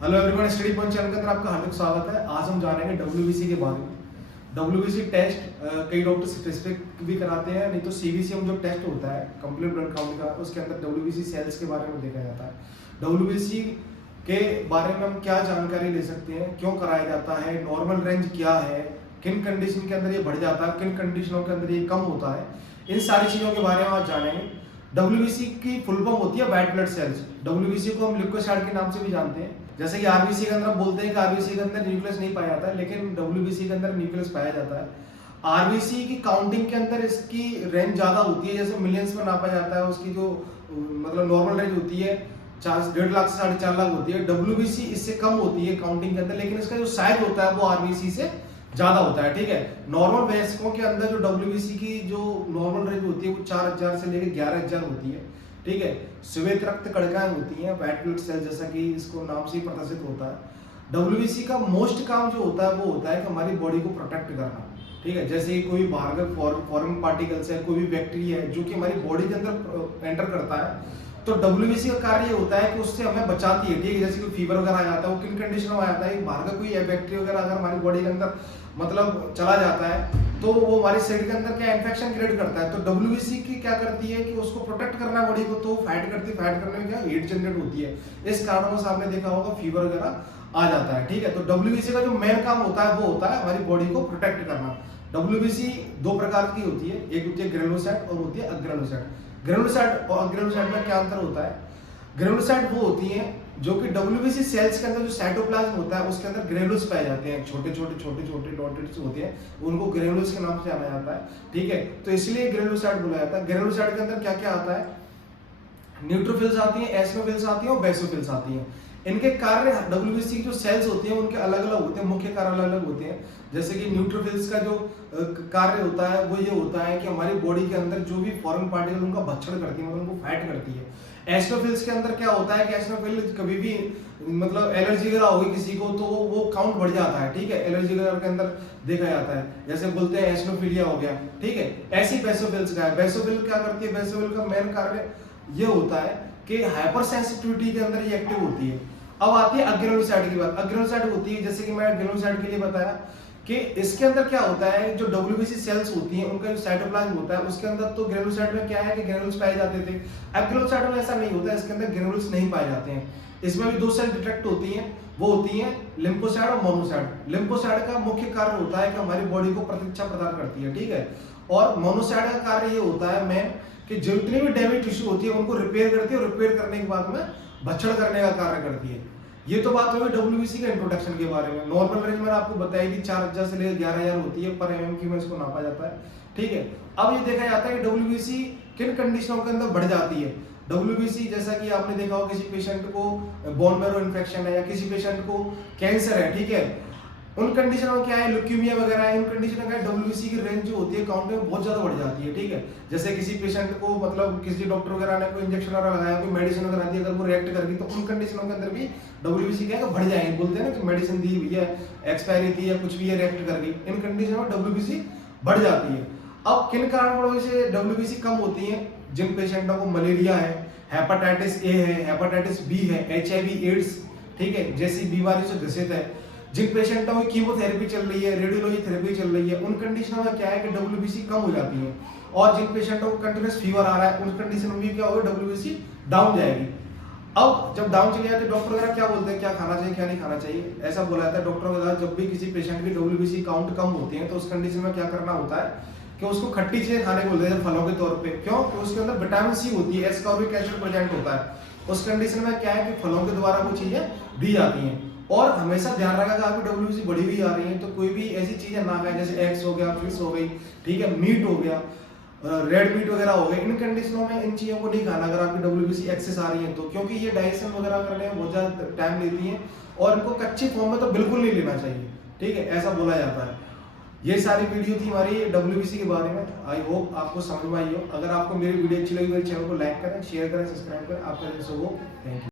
Hello everyone, study point channel के अंदर आपका हार्दिक स्वागत है। आज हम जानेंगे डब्ल्यूबीसी के बारे में। डब्ल्यूबीसी टेस्ट कई डॉक्टर स्पेसिफिक भी कराते हैं, नहीं तो सीबीसीएम जो टेस्ट होता है कंप्लीट ब्लड काउंट का, उसके अंदर डब्ल्यूबीसी सेल्स के बारे में देखा जाता है। डब्ल्यूबीसी के बारे में हम क्या जानकारी ले सकते हैं, क्यों कराया जाता है, नॉर्मल रेंज क्या है, किन कंडीशन के अंदर ये बढ़ जाता है, किन कंडीशनों के अंदर ये कम होता है, इन सारी चीज़ों के बारे में आज जानेंगे। डब्ल्यूबीसी की फुल फॉर्म होती है व्हाइट ब्लड सेल्स। डब्ल्यूबीसी को हम ल्यूकोसाइट के नाम से भी जानते हैं। जैसे कि आरबीसी के अंदर हम बोलते हैं कि आरबीसी के अंदर न्यूक्लियस नहीं पाया जाता है, लेकिन डब्ल्यूबीसी के अंदर न्यूक्लियस पाया जाता है। आरबीसी की काउंटिंग के अंदर इसकी रेंज ज्यादा होती है, जैसे मिलियंस में नापा जाता है। उसकी जो मतलब नॉर्मल रेंज होती है 1.5 लाख से 4.5 लाख होती है। डब्ल्यूबीसी इससे कम होती है काउंटिंग के अंदर, लेकिन इसका जो साइज होता है वो आरबीसी से ज्यादा होता है। ठीक है, नॉर्मल वयस्कों के अंदर जो डब्ल्यूबीसी की जो नॉर्मल रेंज होती है वो 4,000 से लेकर 11,000 होती है। ठीक है, श्वेत रक्त कणिकाएं होती हैं, व्हाइट ब्लड सेल, जैसा कि इसको नाम से ही प्रदर्शित होता है। डब्ल्यूबीसी का मोस्ट काम जो होता है वो होता है कि हमारी बॉडी को प्रोटेक्ट करना। ठीक है, जैसे कि कोई बाहर फॉरेन पार्टिकल्स है, कोई भी बैक्टीरिया है जो कि हमारी बॉडी के अंदर एंटर करता है, तो डब्ल्यूबीसी का कार्य ये होता है कि उससे हमें बचाती है। ठीक है, जैसे कोई फीवर वगैरह आ जाता है, वो किन कंडीशन में आ जाता है, बाहर का कोई बैक्टीरिया वगैरह अगर हमारी बॉडी के अंदर मतलब चला जाता है तो वो हमारे शरीर के अंदर क्या इन्फेक्शन क्रिएट करता है। तो डब्ल्यूबीसी की क्या करती है कि उसको प्रोटेक्ट करना है बॉडी को, तो फाइट करती है। फाइट करने में क्या हीट जनरेट होती है, इस कारण से आपने देखा होगा फीवर वगैरह आ जाता है। ठीक है, तो डब्ल्यूबीसी का जो मेन काम होता है वो होता है हमारी बॉडी को प्रोटेक्ट करना। डब्ल्यूबीसी दो प्रकार की होती है, एक होती है ग्रेनुलोसाइट और होती है अग्रेनुलोसाइट। ग्रेनुलोसाइट और अग्रेनुलोसाइट में क्या अंतर होता है? ग्रेनुलोसाइट वो होती है जो कि डब्ल्यूबीसी सेल्स के अंदर जो साइटोप्लाज्म होता है उसके अंदर ग्रेनुल्स पाए जाते हैं, छोटे छोटे डॉटेड्स होते हैं, उनको ग्रेनुल्स के नाम से जाना जाता है। ठीक है, तो इसलिए ग्रेनुलोसाइट बोला जाता है। ग्रेनुलोसाइट के अंदर क्या क्या आता है? न्यूट्रोफिल्स आती हैं, एसिनोफिल्स आती हैं और बेसोफिल्स आती हैं। इनके कार्य डब्ल्यूबीसी की जो सेल्स होती हैं उनके अलग अलग होते हैं, मुख्य कार्य अलग अलग होते हैं। जैसे कि न्यूट्रोफिल्स का जो कार्य होता है वो ये होता है कि हमारी बॉडी के अंदर जो भी फॉरेन पार्टिकल उनका भक्षण करती है, मतलब उनको फाइट करती है। एसिनोफिल्स के अंदर क्या होता है कि एसिनोफिल कभी भी मतलब एलर्जी वगैरह होगी किसी को तो वो काउंट बढ़ जाता है। ठीक है, एलर्जी वगैरह के अंदर देखा जाता है, जैसे बोलते हैं एसिनोफिलिया हो गया। ठीक है, ऐसी बेसोफिल्स का है। बेसोफिल क्या करती है? बेसोफिल का मेन कार्य ये होता है कि हाइपर सेंसिटिविटी के अंदर ये एक्टिव होती है। अब आती है अग्रेनुलोसाइट की बात। अग्रेनुलोसाइट होती है, जैसे कि मैं ग्रेनुलोसाइट के लिए बताया कि इसके अंदर क्या होता है, जो डब्ल्यूबीसी सेल्स होती हैं उनका जो साइटोप्लाज्म होता है उसके अंदर, तो ग्रेनुलोसाइट में क्या है कि ग्रेनुल्स पाए जाते थे। अग्रेनुलोसाइट में ऐसा नहीं होता है, इसके अंदर ग्रेनुल्स नहीं पाए जाते हैं। इसमें भी दो सेल डिटेक्ट होती हैं, वो होती हैं लिम्फोसाइट और मोनोसाइट। लिम्फोसाइट का मुख्य कार्य होता है कि हमारी बॉडी को प्रतिरक्षा प्रदान करती है। ठीक है, और मोनोसाइट का कार्य ये होता है मेन कि जितनी भी डैमेज टिश्यू होती है उनको रिपेयर करती है, और रिपेयर करने के बाद में भक्षण करने का कार्य करती है। ये तो बात होगी डब्ल्यूबीसी के इंट्रोडक्शन के बारे में। नॉर्मल रेंज मैंने आपको बताई थी 4,000 से लेकर 11,000 होती है पर एमएम की में इसको नापा जाता है। ठीक है, अब ये देखा जाता है कि डब्ल्यूबीसी किन कंडीशनों के अंदर बढ़ जाती है। डब्ल्यूबीसी जैसा कि आपने देखा हो किसी पेशेंट को बोन मैरो इन्फेक्शन है या किसी पेशेंट को कैंसर है, ठीक है, उन कंडीशनों में क्या है, ल्यूकेमिया वगैरह है, इन कंडीशनों में डब्ल्यूबीसी की रेंज जो होती है काउंट में बहुत ज्यादा बढ़ जाती है। ठीक है, जैसे किसी पेशेंट को मतलब किसी डॉक्टर वगैरह ने कोई इंजेक्शन वगैरह लगाया, कोई मेडिसिन वगैरह दी, अगर वो रिएक्ट कर गई तो उन कंडीशनों के अंदर भी डब्ल्यूबीसी क्या है बढ़ जाएंगे। बोलते हैं ना कि मेडिसिन दी हुई है, एक्सपायरी थी या कुछ भी है, रिएक्ट कर गई, इन कंडीशनों में डब्ल्यूबीसी बढ़ जाती है। अब किन कारणों से डब्ल्यूबीसी कम होती है? जिन पेशेंटों को मलेरिया है, हेपेटाइटिस ए है, हेपेटाइटिस बी है, एचआईवी एड्स, ठीक है, जैसी बीमारी से ग्रसित है, जिन पेशेंटों में कीमोथेरेपी चल रही है, रेडियोलॉजी थेरेपी चल रही है, उन कंडीशनों में क्या है कि डब्ल्यूबीसी कम हो जाती है। और जिन पेशेंटों को कंटिन्यूअस फीवर आ रहा है उन कंडीशन में भी क्या होगा, डब्ल्यूबीसी डाउन जाएगी। अब जब डाउन चली जाती है डॉक्टर वगैरह क्या बोलते हैं, क्या खाना चाहिए क्या नहीं खाना चाहिए, ऐसा बोला जाता है डॉक्टर वगैरह। जब भी किसी पेशेंट की डब्ल्यूबीसी काउंट कम होती है तो उस कंडीशन में क्या करना होता है कि उसको खट्टी चीजें खाने बोलते हैं फलों के तौर पे। क्यों? कि उसके अंदर विटामिन सी होती है, एस्कॉर्बिक एसिड प्रेजेंट होता है। उस कंडीशन में क्या है कि फलों के द्वारा वो चीजें दी जाती हैं। और हमेशा ध्यान रखा कि आपकी डब्ल्यूबीसी बढ़ी हुई आ रही है तो कोई भी ऐसी चीजें ना खाएं, जैसे एग्स हो गया, फिश हो गई, ठीक है, मीट हो गया, रेड मीट वगैरह हो गए। इन कंडीशनों में इन चीजों को नहीं खाना अगर आपकी डब्ल्यूबीसी एक्सेस आ रही है तो, क्योंकि ये डाइजेशन वगैरह करने में बहुत ज्यादा टाइम लेती है और इनको कच्ची फॉर्म में तो बिल्कुल नहीं लेना चाहिए। ठीक है, ऐसा बोला जाता है। ये सारी वीडियो थी हमारी डब्ल्यूबीसी के बारे में। आई होप आपको समझ में आई हो। अगर आपको मेरी वीडियो अच्छी लगी मेरे चैनल को लाइक करें, शेयर करें, सब्सक्राइब करें। आपका दिन शुभ हो। Thank you.